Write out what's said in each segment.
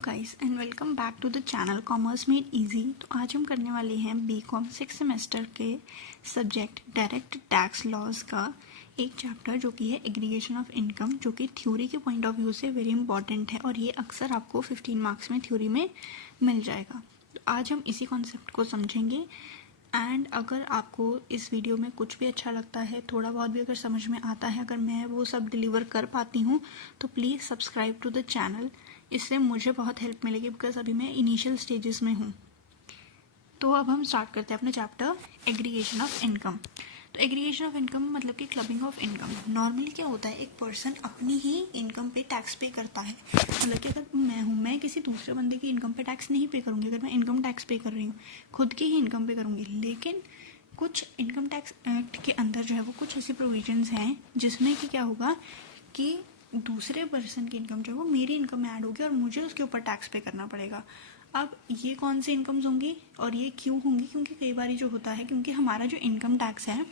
Guys and welcome back to the channel commerce made easy. तो आज हम करने वाले हैं बीकॉम 6 सेमेस्टर के सब्जेक्ट डायरेक्ट टैक्स लॉज का एक चैप्टर जो कि है एग्रीगेशन ऑफ इनकम, जो कि थ्योरी के पॉइंट ऑफ व्यू से वेरी इंपॉर्टेंट है और ये अक्सर आपको 15 मार्क्स में थ्योरी में मिल जाएगा। तो आज हम इसी कॉन्सेप्ट को समझेंगे एंड अगर आपको इस वीडियो में कुछ भी अच्छा लगता है, थोड़ा बहुत भी अगर समझ में आता है, अगर मैं वो सब डिलीवर कर पाती हूँ तो please subscribe to the channel. इससे मुझे बहुत हेल्प मिलेगी बिकॉज अभी मैं इनिशियल स्टेजेस में हूँ। तो अब हम स्टार्ट करते हैं अपना चैप्टर एग्रीगेशन ऑफ इनकम। तो एग्रीगेशन ऑफ इनकम मतलब कि क्लबिंग ऑफ इनकम। नॉर्मली क्या होता है, एक पर्सन अपनी ही इनकम पे टैक्स पे करता है। मतलब कि अगर मैं किसी दूसरे बंदे की इनकम पे टैक्स नहीं पे करूँगी। अगर मैं इनकम टैक्स पे कर रही हूँ, खुद की ही इनकम पे करूँगी। लेकिन कुछ इनकम टैक्स एक्ट के अंदर जो है वो कुछ ऐसे प्रोविजंस हैं जिसमें कि क्या होगा कि दूसरे पर्सन की इनकम जो है वो मेरी इनकम में ऐड होगी और मुझे उसके ऊपर टैक्स पे करना पड़ेगा। अब ये कौन सी इनकम्स होंगी और ये क्यों होंगी? क्योंकि कई बार जो होता है, क्योंकि हमारा जो इनकम टैक्स है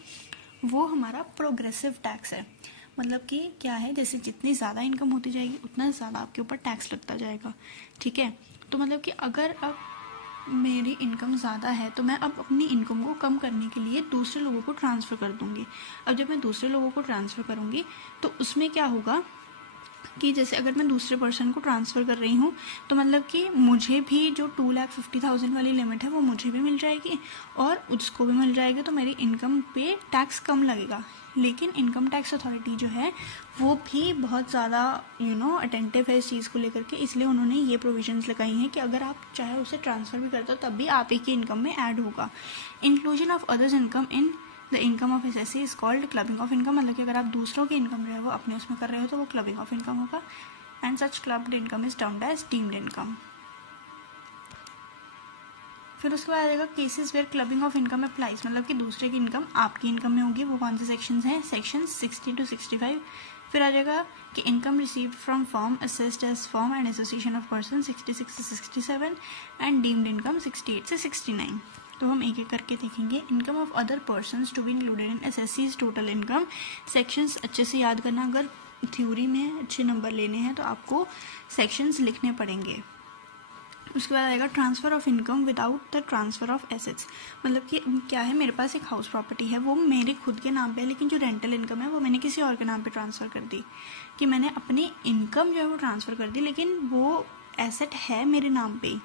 वो हमारा प्रोग्रेसिव टैक्स है। मतलब कि क्या है, जैसे जितनी ज़्यादा इनकम होती जाएगी उतना ज़्यादा आपके ऊपर टैक्स लगता जाएगा। ठीक है, तो मतलब कि अगर अब मेरी इनकम ज़्यादा है तो मैं अब अपनी इनकम को कम करने के लिए दूसरे लोगों को ट्रांसफ़र कर दूंगी। अब जब मैं दूसरे लोगों को ट्रांसफ़र करूंगी तो उसमें क्या होगा कि जैसे अगर मैं दूसरे पर्सन को ट्रांसफ़र कर रही हूँ तो मतलब कि मुझे भी जो 2,50,000 वाली लिमिट है वो मुझे भी मिल जाएगी और उसको भी मिल जाएगी। तो मेरी इनकम पे टैक्स कम लगेगा। लेकिन इनकम टैक्स अथॉरिटी जो है वो भी बहुत ज़्यादा अटेंटिव है इस चीज़ को लेकर के, इसलिए उन्होंने ये प्रोविजंस लगाई हैं कि अगर आप चाहे उसे ट्रांसफ़र भी करते हो तब भी आप ही की इनकम में ऐड होगा। Inclusion of others income in the income of SSC is called clubbing of income. मतलब कि अगर आप दूसरों की इनकम जो है वो अपने उसमें कर रहे हो तो वो क्लबिंग ऑफ इनकम होगा। And such clubbed income is termed as deemed income. फिर उसके बाद आएगा cases where clubbing of income applies. मतलब कि दूसरे की इनकम आपकी इनकम में होगी। वो कौन से सेक्शंस हैं? Section 60 to 65। फिर आ जाएगा कि income received from firm, assessed as firm and association of person 66 से 67 एंड डीम्ड इनकम 68 से 69। तो हम एक एक करके देखेंगे। Income of other persons to be included in assessee's total income. Sections अच्छे से याद करना, अगर थ्योरी में अच्छे नंबर लेने हैं तो आपको सेक्शंस लिखने पड़ेंगे। उसके बाद आएगा transfer of income without the transfer of assets. मतलब कि क्या है, मेरे पास एक हाउस प्रॉपर्टी है, वो मेरे खुद के नाम पे है, लेकिन जो रेंटल इनकम है वो मैंने किसी और के नाम पे ट्रांसफ़र कर दी। कि मैंने अपनी इनकम जो है वो ट्रांसफ़र कर दी, लेकिन वो एसेट है मेरे नाम पे।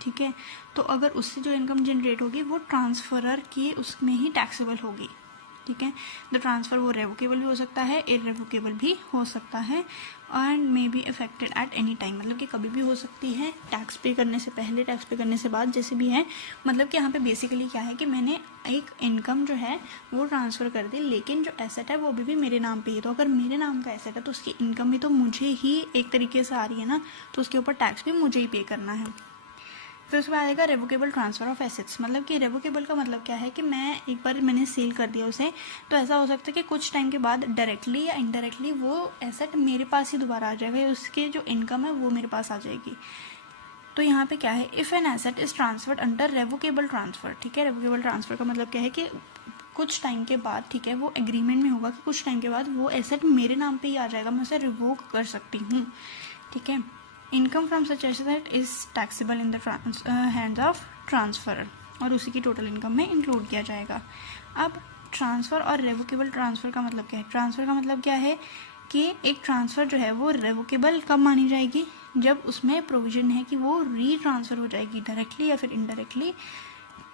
ठीक है, तो अगर उससे जो इनकम जनरेट होगी वो ट्रांसफरर की उसमें ही टैक्सेबल होगी। ठीक है, द ट्रांसफ़र वो रेवोकेबल भी हो सकता है, इरेवोकेबल भी हो सकता है and may be affected at any time. मतलब कि कभी भी हो सकती है, टैक्स पे करने से पहले, टैक्स पे करने से बाद, जैसे भी है। मतलब कि यहाँ पे बेसिकली क्या है कि मैंने एक इनकम जो है वो ट्रांसफ़र कर दी, लेकिन जो एसेट है वो अभी भी मेरे नाम पे है। तो अगर मेरे नाम का एसेट है तो उसकी इनकम भी तो मुझे ही एक तरीके से आ रही है ना, तो उसके ऊपर टैक्स भी मुझे ही पे करना है। फिर उसके बाद आएगा रेवोकेबल ट्रांसफ़र ऑफ एसेट्स। मतलब कि रेवोकेबल का मतलब क्या है कि मैंने सेल कर दिया उसे, तो ऐसा हो सकता है कि कुछ टाइम के बाद डायरेक्टली या इनडायरेक्टली वो एसेट मेरे पास ही दोबारा आ जाएगा, उसके जो इनकम है वो मेरे पास आ जाएगी। तो यहाँ पे क्या है, if an asset is transferred under revocable transfer. ठीक है, रेवोकेबल ट्रांसफ़र का मतलब क्या है कि कुछ टाइम के बाद, ठीक है, वो एग्रीमेंट में होगा कि कुछ टाइम के बाद वो एसेट मेरे नाम पे ही आ जाएगा, मैं उसे रिवोक कर सकती हूँ। ठीक है, income from such asset is taxable in the hands of transferor और उसी की टोटल इनकम में इंक्लूड किया जाएगा। अब ट्रांसफ़र और रेवोकेबल ट्रांसफ़र का मतलब क्या है? ट्रांसफ़र का मतलब क्या है कि एक ट्रांसफ़र जो है वो रेवोकेबल कब मानी जाएगी? जब उसमें प्रोविजन है कि वो रीट्रांसफ़र हो जाएगी डायरेक्टली या फिर इनडायरेक्टली,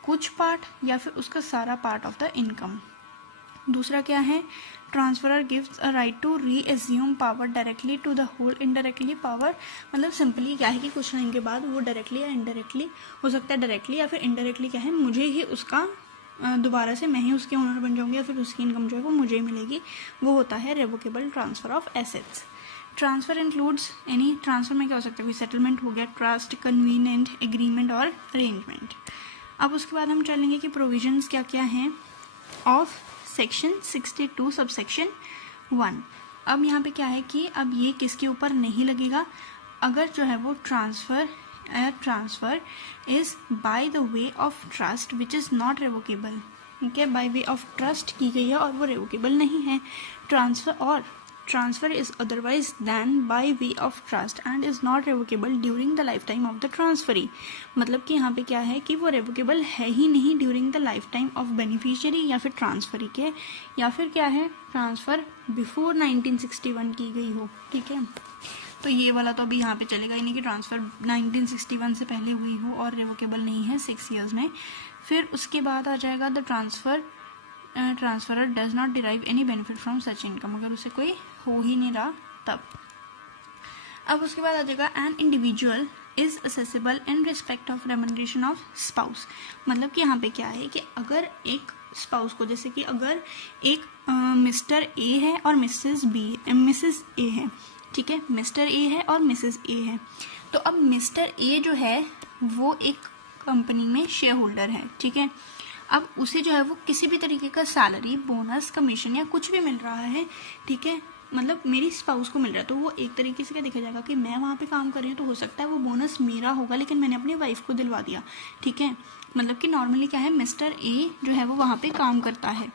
कुछ पार्ट या फिर उसका सारा पार्ट ऑफ द इनकम। दूसरा क्या है, transferor gives a right to reassume power directly to the whole indirectly power. मतलब सिंपली क्या है कि कुछ टाइम के बाद वो डायरेक्टली या इनडायरेक्टली, हो सकता है डायरेक्टली या फिर इनडायरेक्टली, क्या है, मुझे ही उसका दोबारा से मैं ही उसके ओनर बन जाऊंगी या फिर उसकी इनकम जो है वो मुझे ही मिलेगी। वो होता है revocable transfer of assets. Transfer includes any, transfer में क्या हो सकता है, कोई सेटलमेंट हो गया, ट्रस्ट, कन्वीनियंट, एग्रीमेंट और अरेंजमेंट। अब उसके बाद हम चलेंगे कि प्रोविजंस क्या क्या हैं ऑफ सेक्शन 62 सब सेक्शन 1। अब यहाँ पे क्या है कि अब ये किसके ऊपर नहीं लगेगा? अगर जो है वो transfer is by the way of trust which is not revocable. ठीक है, बाय वे ऑफ ट्रस्ट की गई है और वो रेवोकेबल नहीं है। ट्रांसफ़र और transfer is otherwise than by way of trust and is not revocable during the life time of the transferee. मतलब कि यहाँ पे क्या है कि वो रेवोकेबल है ही नहीं during the life time of beneficiary या फिर ट्रांसफरी के, या फिर क्या है ट्रांसफर बिफोर 1961 की गई हो। ठीक है, तो ये वाला तो अभी यहाँ पे चलेगा ही नहीं कि ट्रांसफ़र 1961 से पहले हुई हो और रिवोकेबल नहीं है 6 ईयर्स में। फिर उसके बाद आ जाएगा the transferor does not derive any benefit from such income, अगर उसे कोई हो ही नहीं रहा तब। अब उसके बाद आ जाएगा an individual is accessible in respect of remuneration of spouse. मतलब कि यहाँ पे क्या है कि अगर एक स्पाउस को, जैसे कि अगर एक मिस्टर ए है और मिसेस ए है, ठीक है, मिस्टर ए है और मिसेस ए है, तो अब मिस्टर ए जो है वो एक कंपनी में शेयर होल्डर है। ठीक है, अब उसे जो है वो किसी भी तरीके का सैलरी, बोनस, कमीशन या कुछ भी मिल रहा है, ठीक है, मतलब मेरी स्पाउस को मिल रहा है, तो वो एक तरीके से क्या देखा जाएगा कि मैं वहाँ पे काम कर रही हूँ तो हो सकता है वो बोनस मेरा होगा लेकिन मैंने अपनी वाइफ को दिलवा दिया। ठीक है, मतलब कि नॉर्मली क्या है, मिस्टर ए जो है वो वहाँ पे काम करता है,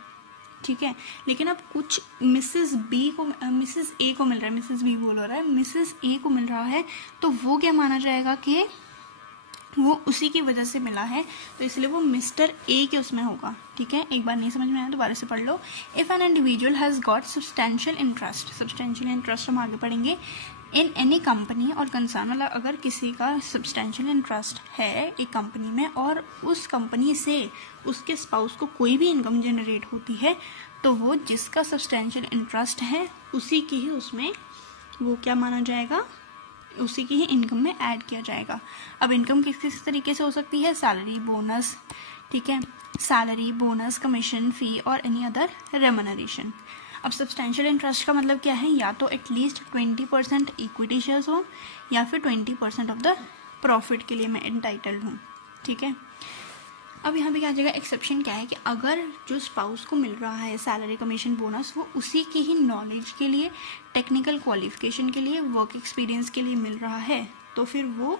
ठीक है, लेकिन अब कुछ मिसेस ए को मिल रहा है, मिसेस बी बोल रहा है, मिसेस ए को मिल रहा है, तो वो क्या माना जाएगा कि वो उसी की वजह से मिला है, तो इसलिए वो मिस्टर ए के उसमें होगा। ठीक है, एक बार नहीं समझ में आया दोबारा से पढ़ लो। If an individual has got substantial interest हम आगे पढ़ेंगे इन एनी कंपनी और कंसर्न, मतलब अगर किसी का सब्सटेंशियल इंटरेस्ट है एक कंपनी में और उस कंपनी से उसके स्पाउस को कोई भी इनकम जनरेट होती है, तो वो जिसका सब्सटेंशियल इंटरेस्ट है उसी की ही उसमें वो क्या माना जाएगा, उसी की ही इनकम में ऐड किया जाएगा। अब इनकम किस किस तरीके से हो सकती है, सैलरी, बोनस, ठीक है, सैलरी, बोनस, कमीशन, फी और एनी अदर रेम्यूनरेशन। अब सब्सटेंशियल इंटरेस्ट का मतलब क्या है, या तो एटलीस्ट 20% इक्विटी शेयर्स हो या फिर 20% ऑफ द प्रॉफिट के लिए मैं एंटाइटल्ड हूँ। ठीक है, अब यहाँ पे क्या आ जाएगा, एक्सेप्शन क्या है कि अगर जो स्पाउस को मिल रहा है सैलरी, कमीशन, बोनस, वो उसी की ही नॉलेज के लिए, टेक्निकल क्वालिफिकेशन के लिए, वर्क एक्सपीरियंस के लिए मिल रहा है, तो फिर वो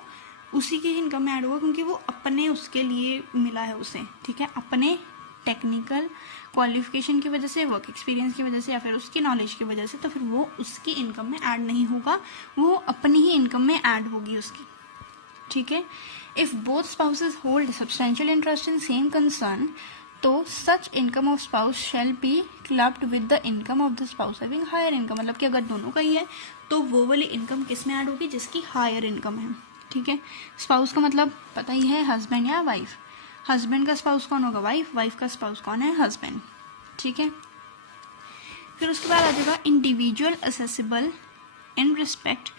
उसी की ही इनकम में ऐड होगा क्योंकि वो अपने उसके लिए मिला है उसे। ठीक है, अपने टेक्निकल क्वालिफिकेशन की वजह से, वर्क एक्सपीरियंस की वजह से या फिर उसकी नॉलेज की वजह से, तो फिर वो उसकी इनकम में ऐड नहीं होगा, वो अपनी ही इनकम में ऐड होगी उसकी। ठीक है, if both spouses hold substantial interest in same concern, तो such income of spouse shall be clubbed with the income of the spouse having higher income. मतलब कि अगर दोनों का ही है तो वो वाली इनकम किस में ऐड होगी, जिसकी हायर इनकम है। ठीक है, स्पाउस का मतलब पता ही है, हस्बैंड या वाइफ। हस्बैंड का स्पाउस कौन होगा, वाइफ, वाइफ का स्पाउस कौन है, हस्बैंड। ठीक है, फिर उसके बाद आ जाएगा individual assessable in respect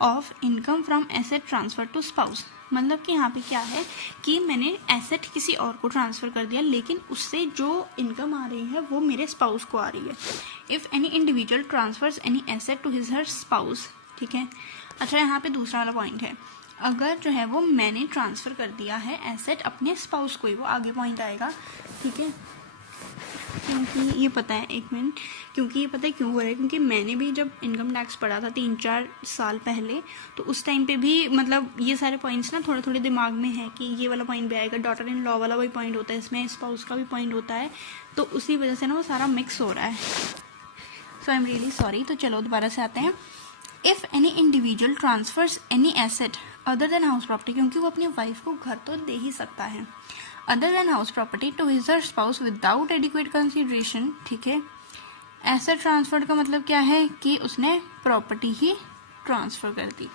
of income from asset transfer to spouse. मतलब कि यहाँ पे क्या है कि मैंने एसेट किसी और को ट्रांसफ़र कर दिया लेकिन उससे जो इनकम आ रही है वो मेरे स्पाउस को आ रही है। If any individual transfers any asset to his her spouse. ठीक है, अच्छा यहाँ पे दूसरा वाला पॉइंट है, अगर जो है वो मैंने ट्रांसफ़र कर दिया है एसेट अपने स्पाउस को ही, वो आगे पॉइंट आएगा। ठीक है, क्योंकि ये पता है, एक मिनट, क्योंकि ये पता है क्यों हो रहा है, क्योंकि मैंने भी जब इनकम टैक्स पढ़ा था 3-4 साल पहले, तो उस टाइम पे भी मतलब ये सारे पॉइंट्स ना थोड़े थोड़े दिमाग में है कि ये वाला पॉइंट भी आएगा, डॉटर इन लॉ वाला वही पॉइंट होता है इसमें, स्पाउस का भी पॉइंट होता है, तो उसी वजह से ना वो सारा मिक्स हो रहा है। So I am really sorry. तो चलो दोबारा से आते हैं। If any individual transfers any asset other than house property, क्योंकि वो अपनी वाइफ को घर तो दे ही सकता है, other than house property to his spouse without adequate consideration. ठीक है, एसेट ट्रांसफर का मतलब क्या है कि उसने प्रॉपर्टी ही ट्रांसफर कर दी।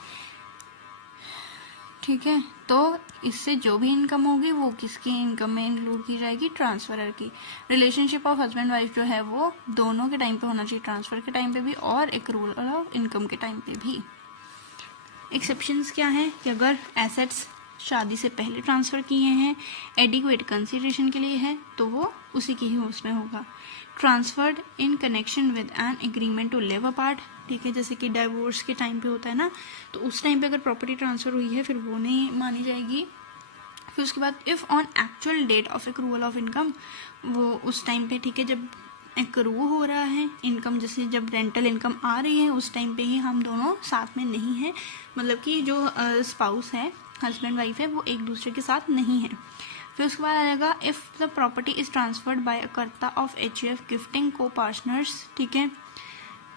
ठीक है, तो इससे जो भी इनकम होगी वो किसकी इनकम में इंक्लूड की जाएगी, ट्रांसफरर की। रिलेशनशिप ऑफ हस्बैंड वाइफ जो है वो दोनों के टाइम पे होना चाहिए, ट्रांसफर के टाइम पे भी और एक्रूवल ऑफ इनकम के टाइम पे भी। एक्सेप्शंस क्या हैं कि अगर एसेट्स शादी से पहले ट्रांसफ़र किए हैं, एडिक्वेट कंसिडरेशन के लिए है, तो वो उसी की ही उसमें होगा। Transferred in connection with an agreement to live apart. ठीक है, जैसे कि डाइवोर्स के टाइम पे होता है ना, तो उस टाइम पे अगर प्रॉपर्टी ट्रांसफ़र हुई है फिर वो नहीं मानी जाएगी। फिर उसके बाद if on actual date of accrual of income, वो उस टाइम पे, ठीक है, जब एक्रू हो रहा है इनकम, जैसे जब रेंटल इनकम आ रही है उस टाइम पे ही हम दोनों साथ में नहीं हैं, मतलब कि जो स्पाउस है, हस्बैंड वाइफ है, वो एक दूसरे के साथ नहीं है। फिर उसके बाद आ जाएगा if the property is transferred by a karta of HUF gifting को पार्टनर्स। ठीक है,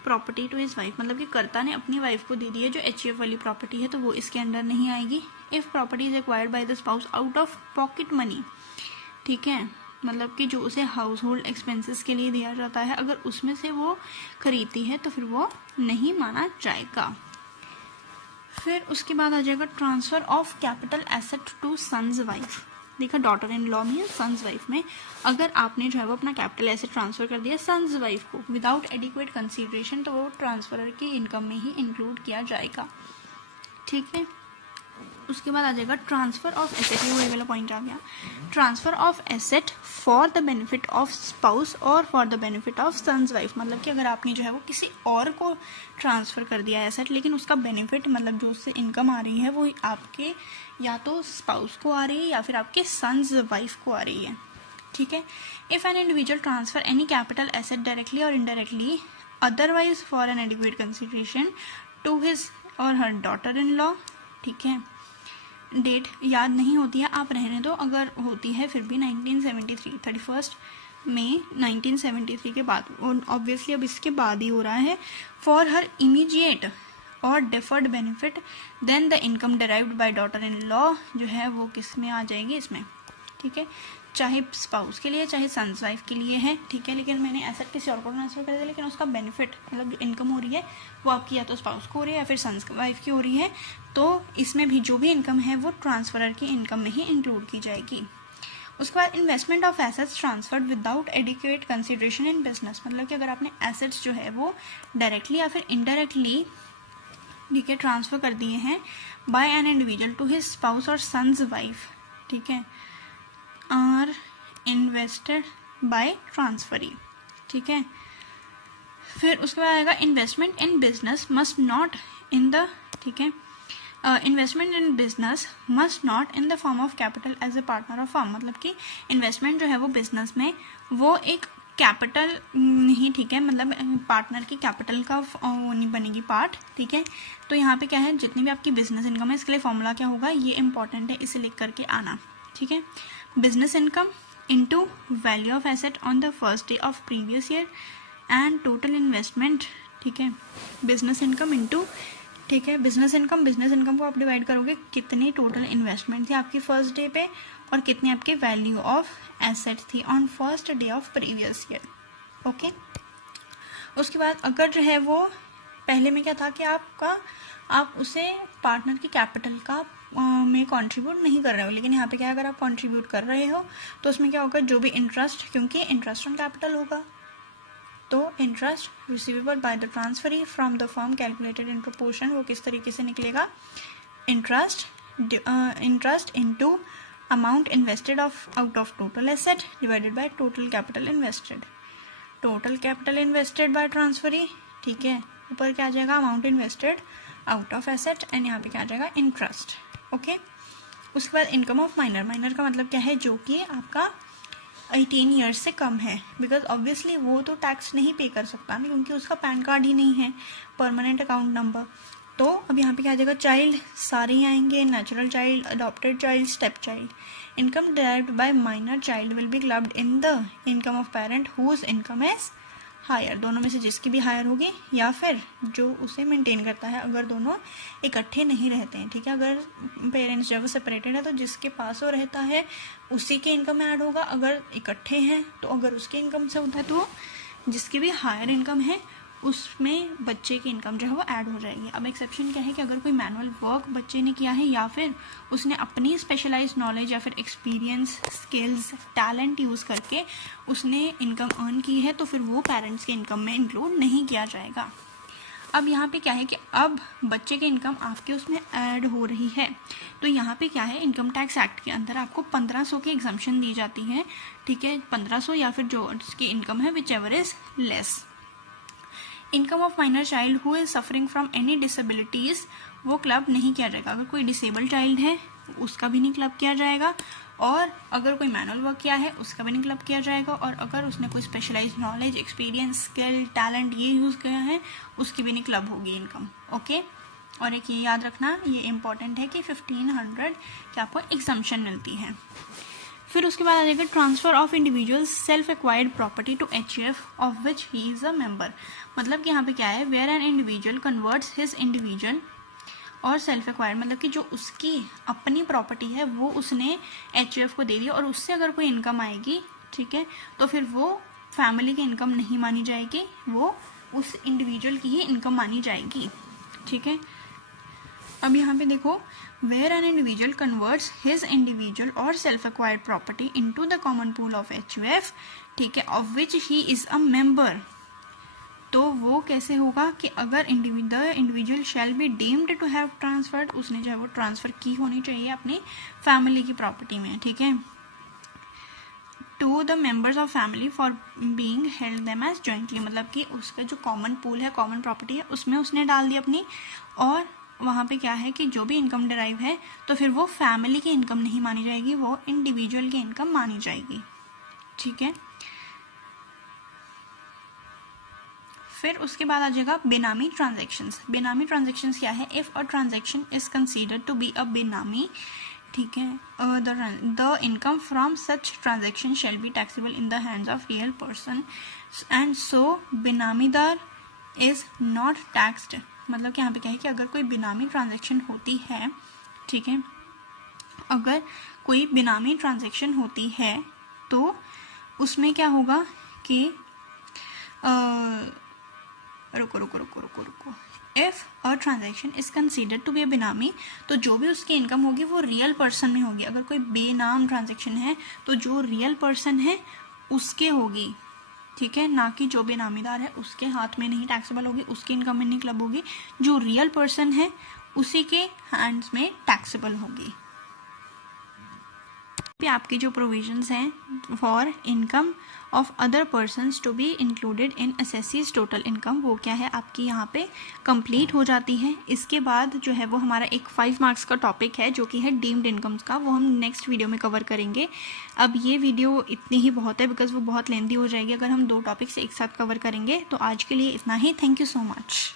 प्रॉपर्टी टू हिज वाइफ, मतलब कि कर्ता ने अपनी वाइफ को दे दी है जो HUF वाली प्रॉपर्टी है, तो वो इसके अंडर नहीं आएगी। If property is acquired by the spouse out of pocket money, ठीक है, मतलब कि जो उसे हाउस होल्ड एक्सपेंसेस के लिए दिया जाता है, अगर उसमें से वो खरीदती है तो फिर वो नहीं माना जाएगा। फिर उसके बाद आ जाएगा transfer of capital asset to son's wife. देखा, डॉटर इन लॉ में सन्स वाइफ में अगर आपने जो है वो अपना कैपिटल एसेट ट्रांसफर कर दिया सन्स वाइफ को विदाउट एडिक्वेट कंसीडरेशन, तो वो ट्रांसफरर की इनकम में ही इंक्लूड किया जाएगा, ठीक है। उसके बाद आ जाएगा ट्रांसफर ऑफ एसेट, ये वाला पॉइंट आ गया। Transfer of asset for the benefit of spouse और for the benefit of sons wife, मतलब कि अगर आपने जो है वो किसी और को ट्रांसफर कर दिया एसेट, लेकिन उसका बेनिफिट मतलब जो उससे इनकम आ रही है वो आपके या तो स्पाउस को आ रही है या फिर आपके सन्स वाइफ को आ रही है, ठीक है। If an individual transfer any capital asset directly और indirectly otherwise for an adequate consideration to his और हर डॉटर इन लॉ, ठीक है। डेट याद नहीं होती है, आप रहने दो, अगर होती है फिर भी 1973 31 मई 1973 के बाद, ऑब्वियसली अब इसके बाद ही हो रहा है। फॉर हर इमीडिएट और deferred benefit then the income derived by daughter in law जो है वो किस में आ जाएगी, इसमें, ठीक है। चाहे स्पाउस के लिए चाहे सन्स वाइफ के लिए है, ठीक है, लेकिन मैंने एसेट किसी और को ट्रांसफर कर दिया, लेकिन उसका बेनिफिट मतलब जो इनकम हो रही है वो आपकी या तो स्पाउस को हो रही है या फिर सन्स वाइफ की हो रही है, तो इसमें भी जो भी इनकम है वो ट्रांसफरर की इनकम में ही इंक्लूड की जाएगी। उसके बाद investment of assets transferred without adequate consideration in business, मतलब कि अगर आपने एसेट्स जो है वो डायरेक्टली या फिर इनडायरेक्टली, ठीक है, ट्रांसफर कर दिए हैं by an individual to his spouse और सन्स वाइफ, ठीक है, आर इन्वेस्टेड बाय ट्रांसफरी, ठीक है। फिर उसके बाद आएगा investment in business must not in the, ठीक है, investment in business must not in the form of capital as a partner of firm, मतलब कि इन्वेस्टमेंट जो है वो बिजनेस में वो एक कैपिटल नहीं, ठीक है, मतलब पार्टनर की कैपिटल का वो नहीं बनेगी पार्ट, ठीक है। तो यहाँ पे क्या है, जितनी भी आपकी बिजनेस इनकम है इसके लिए फॉर्मूला क्या होगा, ये इंपॉर्टेंट है, इसे लिख करके आना, ठीक है। Business income into value of asset on the first day of previous year and total investment, ठीक है। बिजनेस इनकम इंटू, ठीक है, बिजनेस इनकम को आप डिवाइड करोगे कितनी टोटल इन्वेस्टमेंट थी आपकी फर्स्ट डे पे और कितनी आपकी वैल्यू ऑफ एसेट थी on first day of previous year, okay. उसके बाद अगर जो है वो पहले में क्या था कि आप उसे पार्टनर की कैपिटल का में कंट्रीब्यूट नहीं कर रहे हो, लेकिन यहाँ पे क्या है, अगर आप कंट्रीब्यूट कर रहे हो तो उसमें क्या होगा, जो भी इंटरेस्ट, क्योंकि इंटरेस्ट ऑन कैपिटल होगा, तो interest receivable by the transferee from the firm calculated in proportion, वो किस तरीके से निकलेगा, interest into amount invested out of total asset divided by total capital invested bye transferee, ठीक है। ऊपर क्या आ जाएगा, amount invested out of asset and यहाँ पे क्या आ जाएगा, इंटरेस्ट, ओके। उसके बाद इनकम ऑफ माइनर का मतलब क्या है, जो कि आपका 18 ईयर्स से कम है, बिकॉज ऑब्वियसली वो तो टैक्स नहीं पे कर सकता ना, क्योंकि उसका पैन कार्ड ही नहीं है, परमानेंट अकाउंट नंबर। तो अब यहाँ पे क्या आ जाएगा, चाइल्ड सारे ही आएंगे, natural child, adopted child, step child. Income derived by minor child will be clubbed in the income of parent whose income is higher, दोनों में से जिसकी भी हायर होगी या फिर जो उसे मेंटेन करता है, अगर दोनों इकट्ठे नहीं रहते हैं, ठीक है। अगर पेरेंट्स जब सेपरेटेड है तो जिसके पास वो रहता है उसी के इनकम में ऐड होगा, अगर इकट्ठे हैं तो अगर उसके इनकम से होता है तो जिसकी भी हायर इनकम है उसमें बच्चे की इनकम जो है वो ऐड हो जाएगी। अब एक्सेप्शन क्या है कि अगर कोई मैनुअल वर्क बच्चे ने किया है या फिर उसने अपनी स्पेशलाइज्ड नॉलेज या फिर एक्सपीरियंस, स्किल्स, टैलेंट यूज़ करके उसने इनकम अर्न की है तो फिर वो पेरेंट्स के इनकम में इंक्लूड नहीं किया जाएगा। अब यहाँ पे क्या है कि अब बच्चे की इनकम आपके उसमें ऐड हो रही है, तो यहाँ पे क्या है, इनकम टैक्स एक्ट के अंदर आपको 1500 की एग्जम्पशन दी जाती है, ठीक है, 1500 या फिर जो उसकी इनकम है which ever is less. Income of minor child who is suffering from any disabilities वो क्लब नहीं किया जाएगा। अगर कोई डिसेबल चाइल्ड है उसका भी नहीं क्लब किया जाएगा, और अगर कोई मैनुअल वर्क किया है उसका भी नहीं क्लब किया जाएगा, और अगर उसने कोई specialized knowledge, experience, skill, talent ये यूज़ किया है उसकी भी नहीं क्लब होगी इनकम, ओके। और एक ये याद रखना, ये इंपॉर्टेंट है कि 1500 की आपको एग्जम्पशन मिलती है। फिर उसके बाद आ जाएगा transfer of individual self acquired property to HUF of which he is a member. मतलब कि यहाँ पे क्या है, where an individual converts his individual और सेल्फ एक्वायर्ड, मतलब कि जो उसकी अपनी प्रॉपर्टी है वो उसने HUF को दे दी और उससे अगर कोई इनकम आएगी, ठीक है, तो फिर वो फैमिली की इनकम नहीं मानी जाएगी, वो उस इंडिविजुअल की ही इनकम मानी जाएगी, ठीक है। अब यहाँ पे देखो, where an individual converts his individual और self acquired property into the common pool of HUF, ठीक है, of which he is a member, तो वो कैसे होगा कि अगर the individual shall be deemed to have transferred, उसने जो है वो ट्रांसफर की होनी चाहिए अपनी फैमिली की प्रॉपर्टी में, ठीक है, to the members of family for being held them as jointly, मतलब कि उसका जो कॉमन पूल है, कॉमन प्रॉपर्टी है, उसमें उसने डाल दी अपनी, और वहाँ पे क्या है कि जो भी इनकम डिराइव है तो फिर वो फैमिली की इनकम नहीं मानी जाएगी, वो इंडिविजुअल की इनकम मानी जाएगी, ठीक है। फिर उसके बाद आ जाएगा बेनामी ट्रांजैक्शंस। बेनामी ट्रांजैक्शंस क्या है, if a transaction is considered to be a benami, ठीक है, the income from such transaction shall be taxable in the hands of real person and so benamidar is not taxed. मतलब कि यहाँ पे क्या है कि अगर कोई बेनामी ट्रांजैक्शन होती है, ठीक है, अगर कोई बेनामी ट्रांजैक्शन होती है तो उसमें क्या होगा कि रुको if a transaction is considered to be a benami, तो जो भी उसकी इनकम होगी वो रियल पर्सन में होगी। अगर कोई बेनाम ट्रांजैक्शन है तो जो रियल पर्सन है उसके होगी, ठीक है, ना कि जो बेनामीदार है उसके हाथ में नहीं टैक्सेबल होगी, उसकी इनकम में नहीं क्लब होगी, जो रियल पर्सन है उसी के हैंड्स में टैक्सेबल होगी। आपकी जो प्रोविजंस हैं for income of other persons to be included in assessee's total income, वो क्या है आपकी यहाँ पे कंप्लीट हो जाती है। इसके बाद जो है वो हमारा एक 5 मार्क्स का टॉपिक है जो कि है डीम्ड इनकम्स का, वो हम नेक्स्ट वीडियो में कवर करेंगे। अब ये वीडियो इतनी ही बहुत है बिकॉज वो बहुत लेंथी हो जाएगी अगर हम 2 टॉपिक्स एक साथ कवर करेंगे। तो आज के लिए इतना ही, थैंक यू सो मच।